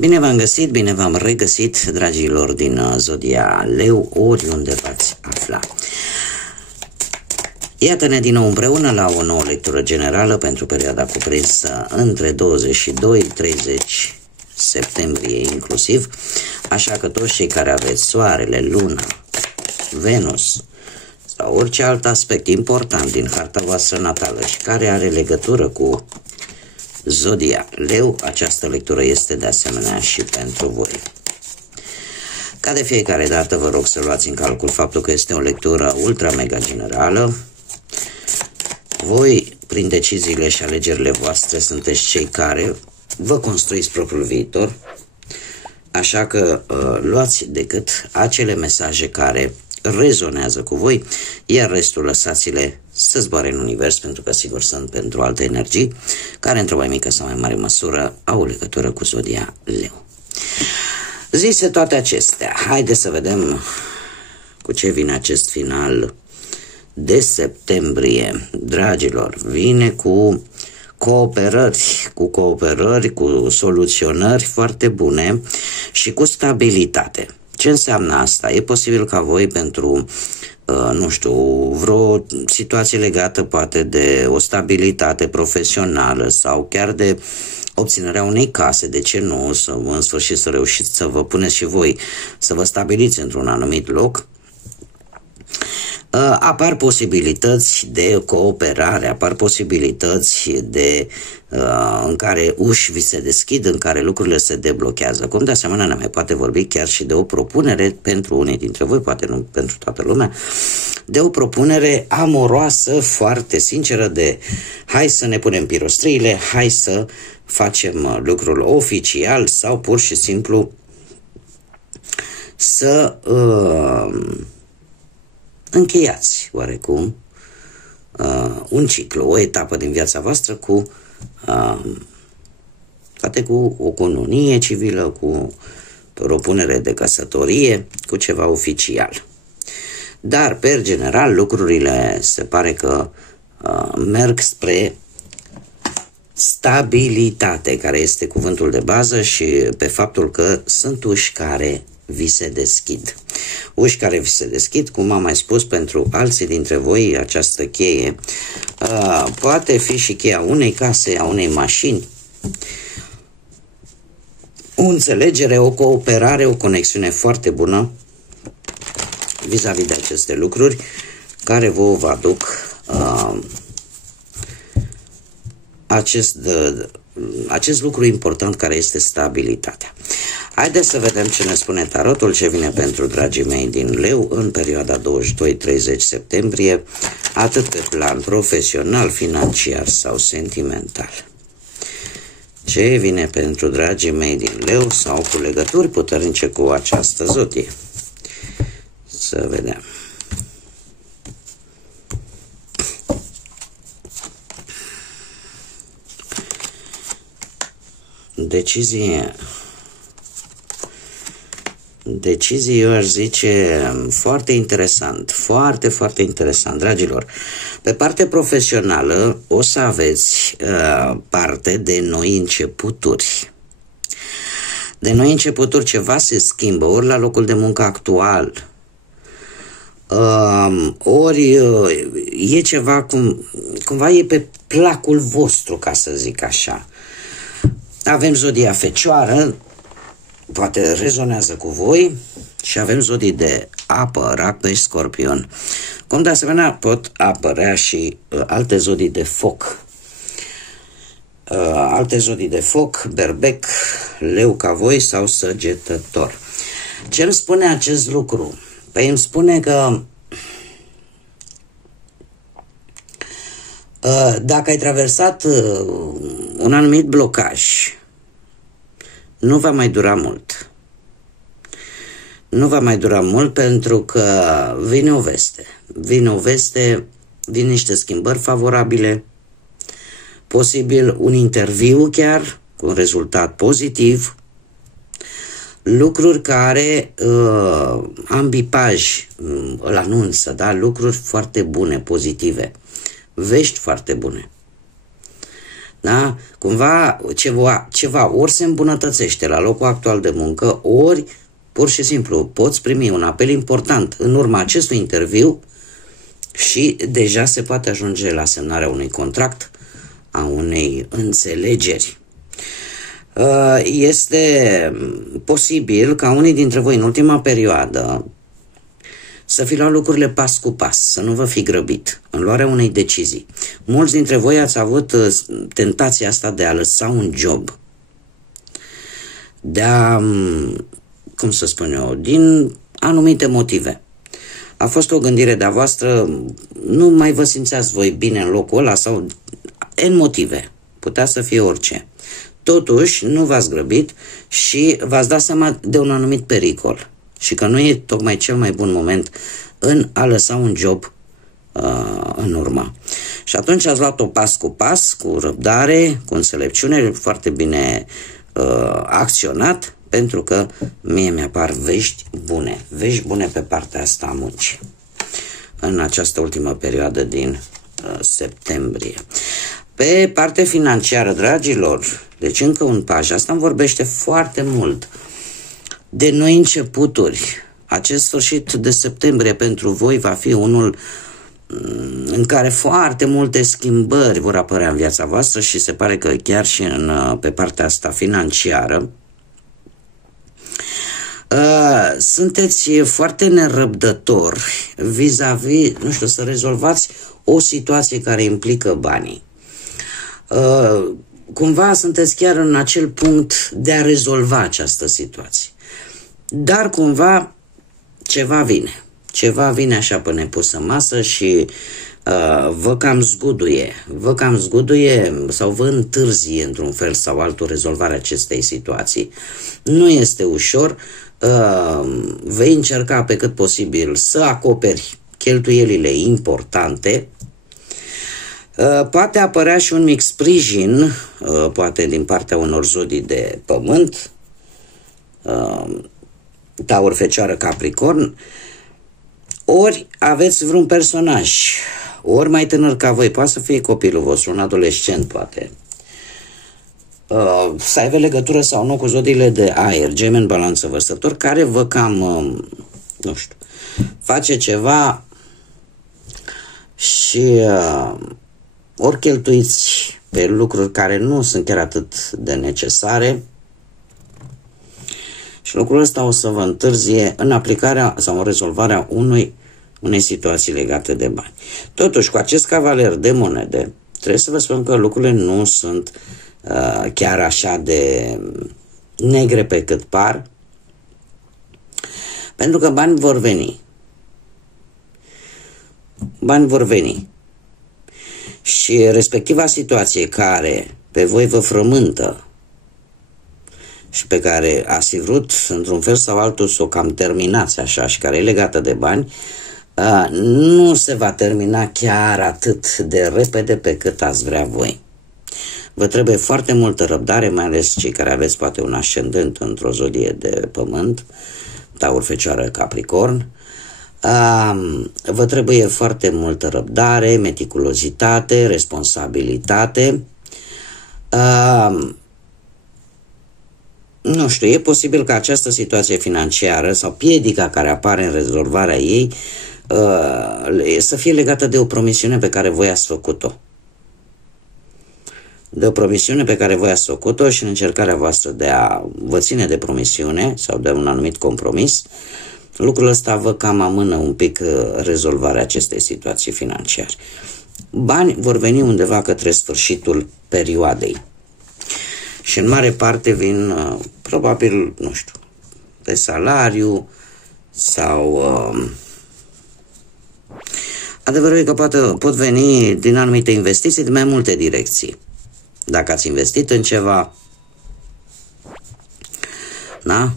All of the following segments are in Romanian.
Bine v-am găsit, bine v-am regăsit, dragilor din Zodia Leu, oriunde v-ați afla. Iată-ne din nou împreună la o nouă lectură generală pentru perioada cuprinsă între 22-30 septembrie inclusiv, așa că toți cei care aveți Soarele, Luna, Venus sau orice alt aspect important din harta voastră natală și care are legătură cu Zodia Leu, această lectură este de asemenea și pentru voi. Ca de fiecare dată vă rog să luați în calcul faptul că este o lectură ultra mega generală. Voi, prin deciziile și alegerile voastre, sunteți cei care vă construiți propriul viitor, așa că luați decât acele mesaje care rezonează cu voi, iar restul lăsați-le să zboare în univers, pentru că sigur sunt pentru alte energii care într-o mai mică sau mai mare măsură au legătură cu Zodia Leu. Zise toate acestea, haideți să vedem cu ce vine acest final de septembrie. Dragilor, vine cu cooperări, cu soluționări foarte bune și cu stabilitate. Ce înseamnă asta? E posibil ca voi pentru, nu știu, vreo situație legată poate de o stabilitate profesională sau chiar de obținerea unei case, de ce nu, să în sfârșit să reușiți să vă puneți și voi, să vă stabiliți într-un anumit loc, apar posibilități de cooperare, apar posibilități în care uși vi se deschid, în care lucrurile se deblochează. Cum de asemenea ne mai poate vorbi chiar și de o propunere pentru unii dintre voi, poate nu pentru toată lumea, de o propunere amoroasă, foarte sinceră, de hai să ne punem pirostriile, hai să facem lucrul oficial sau pur și simplu să încheiați oarecum un ciclu, o etapă din viața voastră poate cu o cununie civilă, cu propunere de căsătorie, cu ceva oficial. Dar, per general, lucrurile se pare că merg spre stabilitate, care este cuvântul de bază, și pe faptul că sunt uși care vi se deschid. Uși care vi se deschid, cum am mai spus, pentru alții dintre voi această cheie poate fi și cheia unei case, a unei mașini, o înțelegere, o cooperare, o conexiune foarte bună vis-a-vis de aceste lucruri, care vă aduc acest lucru important care este stabilitatea. Haideți să vedem ce ne spune tarotul, ce vine pentru dragii mei din Leu în perioada 22-30 septembrie, atât pe plan profesional, financiar sau sentimental. Ce vine pentru dragii mei din Leu sau cu legături puternice cu această zodie? Să vedem. Decizie, eu aș zice, foarte interesant, foarte, foarte interesant, dragilor. Pe partea profesională o să aveți parte de noi începuturi. De noi începuturi, ceva se schimbă, ori la locul de muncă actual, ori e ceva cumva e pe placul vostru, ca să zic așa. Avem zodia Fecioară, poate rezonează cu voi, și avem zodii de apă, Rac, Pești, Scorpion. Cum de asemenea pot apărea și alte zodii de foc. Alte zodii de foc, Berbec, Leu ca voi sau Săgetător. Ce îmi spune acest lucru? Păi îmi spune că dacă ai traversat un anumit blocaj, nu va mai dura mult. Nu va mai dura mult, pentru că vine o veste. Vin niște schimbări favorabile, posibil un interviu chiar, cu un rezultat pozitiv, lucruri care ambipaj îl anunță, da? Lucruri foarte bune, pozitive, vești foarte bune. Da? Cumva ceva ori se îmbunătățește la locul actual de muncă, ori pur și simplu poți primi un apel important în urma acestui interviu și deja se poate ajunge la semnarea unui contract, a unei înțelegeri. Este posibil ca unii dintre voi în ultima perioadă să fi luat lucrurile pas cu pas, să nu vă fi grăbit în luarea unei decizii. Mulți dintre voi ați avut tentația asta de a lăsa un job, de a, cum să spun eu, din anumite motive. A fost o gândire de-a voastră, nu mai vă simțeați voi bine în locul ăla sau în motive, putea să fie orice. Totuși, nu v-ați grăbit și v-ați dat seama de un anumit pericol și că nu e tocmai cel mai bun moment în a lăsa un job în urmă. Și atunci ați luat-o pas cu pas, cu răbdare, cu înțelepciune, foarte bine acționat, pentru că mie mi-apar vești bune pe partea asta a muncii în această ultimă perioadă din septembrie. Pe partea financiară, dragilor, deci încă un pas, asta îmi vorbește foarte mult de noi începuturi. Acest sfârșit de septembrie pentru voi va fi unul în care foarte multe schimbări vor apărea în viața voastră și se pare că chiar și pe partea asta financiară sunteți foarte nerăbdători vis-a-vis, nu știu, să rezolvați o situație care implică banii. Cumva sunteți chiar în acel punct de a rezolva această situație. Dar cumva ceva vine așa pe nepus în masă și vă cam zguduie sau vă întârzie într-un fel sau altul rezolvarea acestei situații. Nu este ușor, vei încerca pe cât posibil să acoperi cheltuielile importante. Poate apărea și un mic sprijin, poate din partea unor zodii de pământ, Taur, Fecioară, Capricorn, ori aveți vreun personaj, ori mai tânăr ca voi, poate să fie copilul vostru, un adolescent poate, să aibă legătură sau nu cu zodiile de aer, Gemeni, Balanță, Vărsător, care vă cam, nu știu, face ceva și ori cheltuiți pe lucruri care nu sunt chiar atât de necesare și lucrul ăsta o să vă întârzie în aplicarea sau în rezolvarea unei situații legate de bani. Totuși, cu acest cavaler de monede, trebuie să vă spun că lucrurile nu sunt chiar așa de negre pe cât par, pentru că bani vor veni. Bani vor veni. Și respectiva situație care pe voi vă frământă și pe care ați fi vrut într-un fel sau altul să o cam terminați așa și care e legată de bani, nu se va termina chiar atât de repede pe cât ați vrea voi. Vă trebuie foarte multă răbdare, mai ales cei care aveți poate un ascendent într-o zodie de pământ, Taur, Fecioară, Capricorn. Vă trebuie foarte multă răbdare, meticulozitate, responsabilitate. Nu știu, e posibil ca această situație financiară sau piedica care apare în rezolvarea ei să fie legată de o promisiune pe care voi ați făcut-o. De o promisiune pe care voi ați făcut-o și în încercarea voastră de a vă ține de promisiune sau de un anumit compromis, lucrul ăsta vă cam amână un pic rezolvarea acestei situații financiare. Bani vor veni undeva către sfârșitul perioadei. Și în mare parte vin, probabil, nu știu, pe salariu sau... adevărul e că pot veni din anumite investiții din mai multe direcții. Dacă ați investit în ceva, da?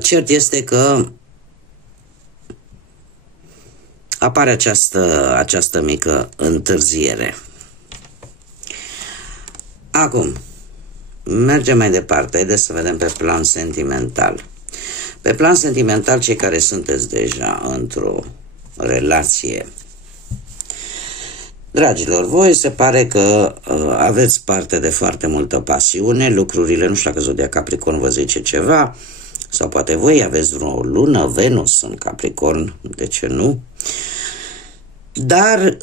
Cert este că apare această mică întârziere. Acum, mergem mai departe, haideți să vedem pe plan sentimental. Pe plan sentimental, cei care sunteți deja într-o relație, Dragilor, voi se pare că aveți parte de foarte multă pasiune, lucrurile, nu știu dacă Zodia Capricorn vă zice ceva, sau poate voi aveți vreo lună, Venus în Capricorn, de ce nu? Dar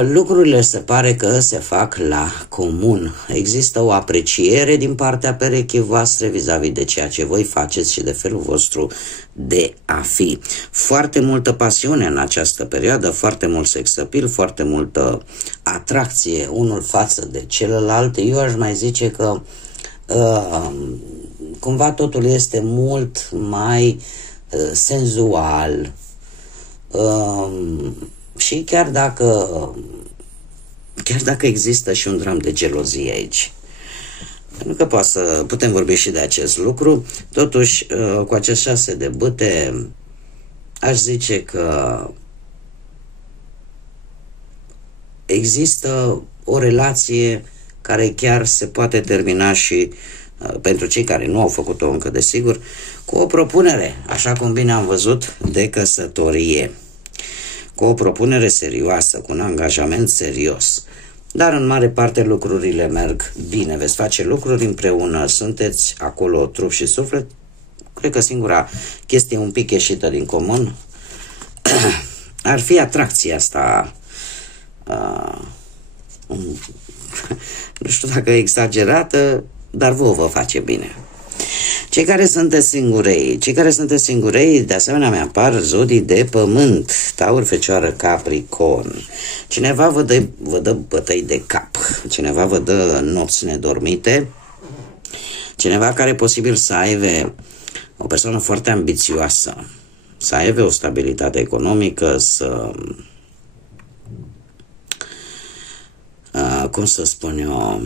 lucrurile se pare că se fac la comun. Există o apreciere din partea perechii voastre vis-a-vis de ceea ce voi faceți și de felul vostru de a fi. Foarte multă pasiune în această perioadă, foarte mult sex appeal, foarte multă atracție unul față de celălalt. Eu aș mai zice că cumva totul este mult mai senzual. Și chiar dacă există și un dram de gelozie aici, pentru că putem vorbi și de acest lucru, totuși cu acest 6 de bâte aș zice că există o relație care chiar se poate termina și pentru cei care nu au făcut-o încă, desigur, cu o propunere, așa cum bine am văzut, de căsătorie. Cu o propunere serioasă, cu un angajament serios. Dar în mare parte lucrurile merg bine, veți face lucruri împreună, sunteți acolo trup și suflet. Cred că singura chestie un pic ieșită din comun ar fi atracția asta, nu știu dacă e exagerată, dar vă face bine. Cei care sunteți singurei, de asemenea mi-apar zodii de pământ, Taur, Fecioară, Capricorn. Cineva vă dă bătăi de cap, cineva vă dă nopți nedormite, cineva care e posibil să aibă o persoană foarte ambițioasă, să aibă o stabilitate economică, cum să spun eu,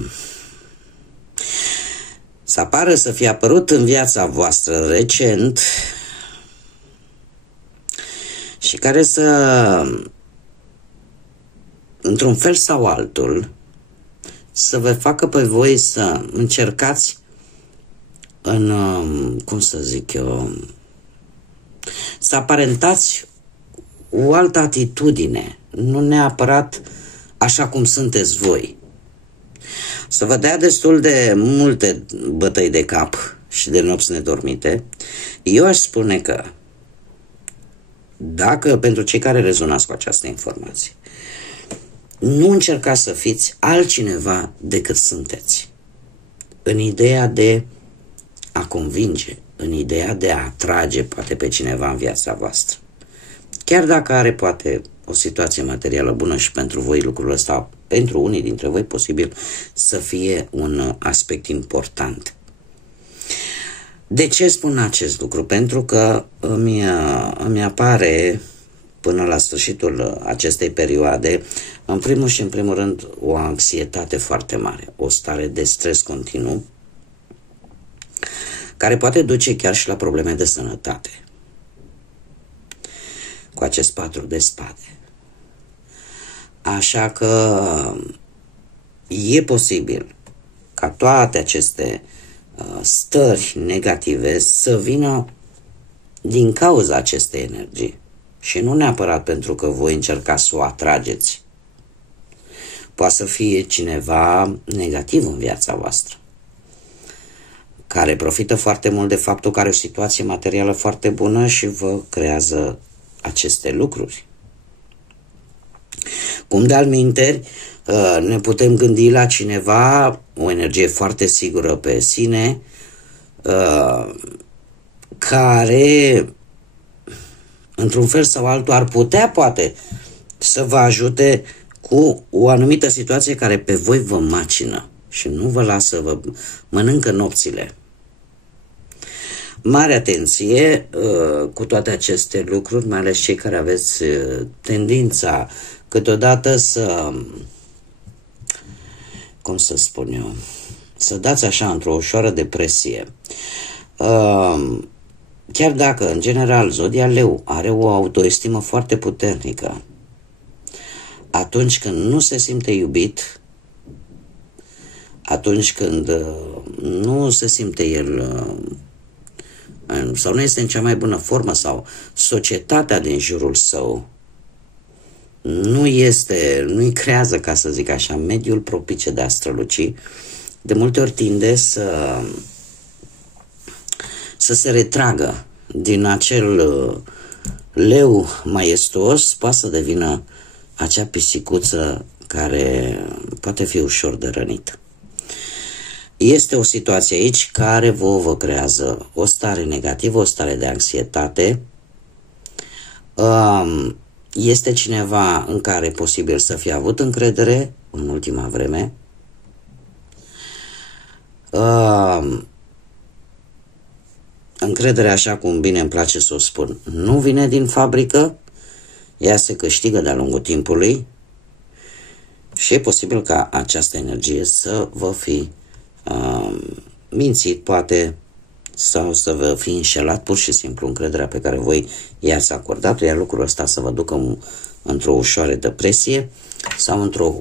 să apară, să fie apărut în viața voastră recent și care să, într-un fel sau altul, să vă facă pe voi să încercați să aparentați o altă atitudine, nu neapărat așa cum sunteți voi. Să vă dea destul de multe bătăi de cap și de nopți nedormite. Eu aș spune că dacă, pentru cei care rezonați cu această informație, nu încercați să fiți altcineva decât sunteți, în ideea de a convinge, în ideea de a atrage poate pe cineva în viața voastră. Chiar dacă are poate o situație materială bună și pentru voi lucrul ăsta, pentru unii dintre voi, posibil să fie un aspect important. De ce spun acest lucru? Pentru că îmi apare până la sfârșitul acestei perioade, în primul și în primul rând, o anxietate foarte mare, o stare de stres continuu, care poate duce chiar și la probleme de sănătate. Cu acest 4 de spade. Așa că e posibil ca toate aceste stări negative să vină din cauza acestei energii și nu neapărat pentru că voi încercați să o atrageți. Poate să fie cineva negativ în viața voastră, care profită foarte mult de faptul că are o situație materială foarte bună și vă creează aceste lucruri. Cum de alminteri, ne putem gândi la cineva, o energie foarte sigură pe sine, care, într-un fel sau altul, ar putea, poate, să vă ajute cu o anumită situație care pe voi vă macină și nu vă lasă, vă mănâncă nopțile. Mare atenție cu toate aceste lucruri, mai ales cei care aveți tendința câteodată să, cum să spun eu, să dați așa într-o ușoară depresie. Chiar dacă, în general, zodia Leu are o autoestimă foarte puternică, atunci când nu se simte iubit, atunci când nu se simte el sau nu este în cea mai bună formă, sau societatea din jurul său nu-i creează, ca să zic așa, mediul propice de a străluci, de multe ori tinde să se retragă din acel leu maestos, poate să devină acea pisicuță care poate fi ușor de rănit. Este o situație aici care vă creează o stare negativă, o stare de anxietate. Este cineva în care e posibil să fie avut încredere în ultima vreme. Încrederea, așa cum bine îmi place să o spun, nu vine din fabrică, ea se câștigă de-a lungul timpului și e posibil ca această energie să vă fi mințit, poate, sau să vă fi înșelat pur și simplu încrederea pe care voi i-ați acordat, iar lucrul ăsta să vă ducă într-o ușoară depresie sau într-o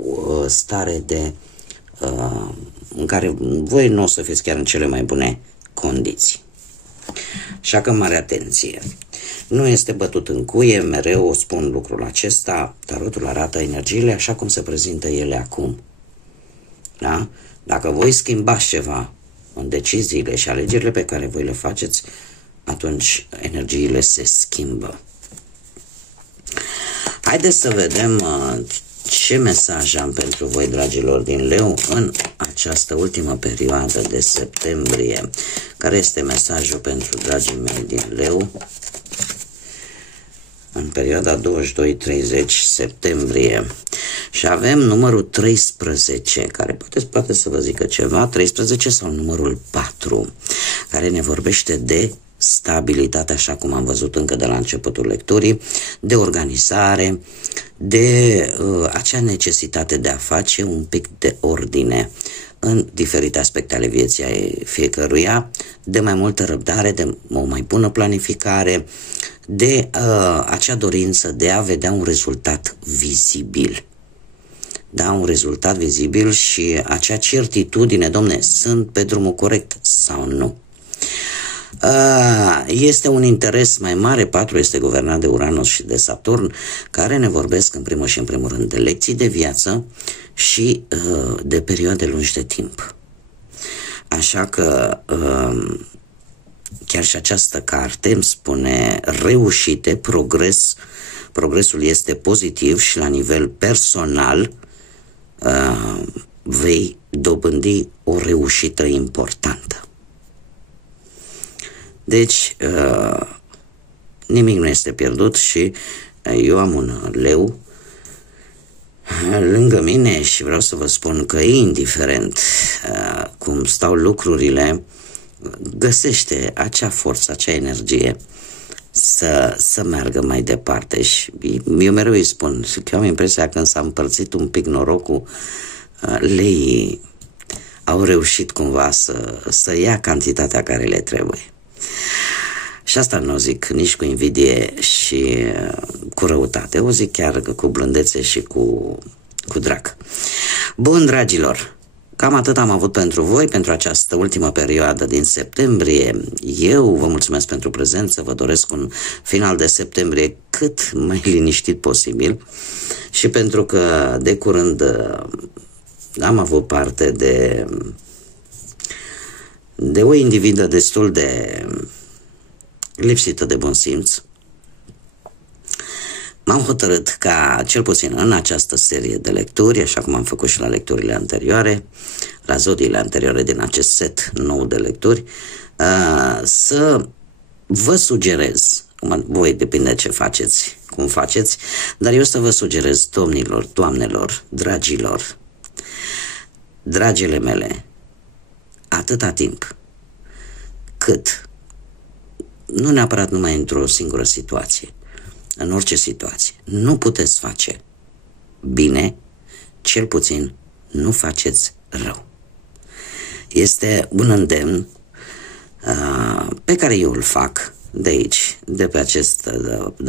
stare în care voi nu o să fiți chiar în cele mai bune condiții. Așa că mare atenție. Nu este bătut în cuie, mereu spun lucrul acesta, tarotul arată energiile așa cum se prezintă ele acum. Da? Dacă voi schimbați ceva în deciziile și alegerile pe care voi le faceți, atunci energiile se schimbă. Haideți să vedem ce mesaj am pentru voi, dragilor din Leu, în această ultimă perioadă de septembrie. Care este mesajul pentru dragii mei din Leu în perioada 22-30 septembrie? Și avem numărul 13, care poate să vă zică ceva, 13 sau numărul 4, care ne vorbește de stabilitate, așa cum am văzut încă de la începutul lecturii, de organizare, de acea necesitate de a face un pic de ordine în diferite aspecte ale vieții ai fiecăruia, de mai multă răbdare, de o mai bună planificare, de acea dorință de a vedea un rezultat vizibil. Da, un rezultat vizibil și acea certitudine, domne, sunt pe drumul corect sau nu. Este un interes mai mare, 4 este guvernat de Uranus și de Saturn, care ne vorbesc în primul și în primul rând de lecții de viață și de perioade lungi de timp. Așa că chiar și această carte îmi spune reușite, progresul este pozitiv și la nivel personal vei dobândi o reușită importantă. Deci, nimic nu este pierdut și eu am un leu lângă mine și vreau să vă spun că indiferent cum stau lucrurile, găsește acea forță, acea energie să meargă mai departe. Și eu mereu îi spun că am impresia că când s-a împărțit un pic norocul, leii au reușit cumva să ia cantitatea care le trebuie. Și asta nu o zic nici cu invidie și cu răutate, o zic chiar cu blândețe și cu drag. Bun, dragilor, cam atât am avut pentru voi, pentru această ultimă perioadă din septembrie. Eu vă mulțumesc pentru prezență, vă doresc un final de septembrie cât mai liniștit posibil și pentru că de curând am avut parte de o individă destul de lipsită de bun simț, m-am hotărât ca, cel puțin în această serie de lecturi, așa cum am făcut și la lecturile anterioare, la zodiile anterioare din acest set nou de lecturi, să vă sugerez, voi depinde ce faceți, cum faceți, dar eu să vă sugerez, domnilor, doamnelor, dragilor, dragile mele, atâta timp cât, nu neapărat numai într-o singură situație, în orice situație, nu puteți face bine, cel puțin nu faceți rău. Este un îndemn pe care eu îl fac de aici, de pe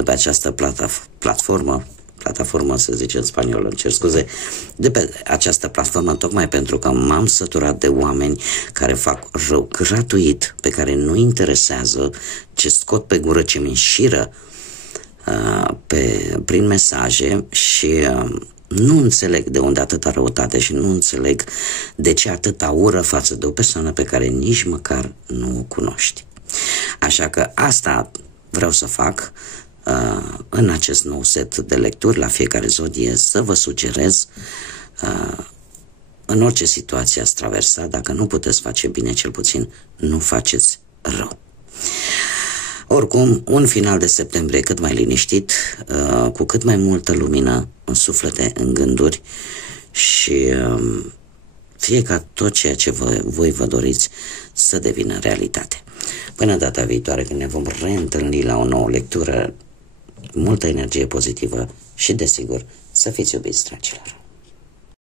această plataformă, să zice în spaniolă, îmi cer scuze, de pe această platformă, tocmai pentru că m-am săturat de oameni care fac rău gratuit, pe care nu interesează ce scot pe gură, ce mi înșiră prin mesaje și nu înțeleg de unde atâta răutate și nu înțeleg de ce atâta ură față de o persoană pe care nici măcar nu o cunoști. Așa că asta vreau să fac în acest nou set de lecturi la fiecare zodie, să vă sugerez în orice situație ați traversa, dacă nu puteți face bine, cel puțin nu faceți rău. Oricum, un final de septembrie cât mai liniștit, cu cât mai multă lumină în suflete, în gânduri și fie ca tot ceea ce voi vă doriți să devină realitate. Până data viitoare, când ne vom reîntâlni la o nouă lectură, multă energie pozitivă și, desigur, să fiți iubiți, dragilor!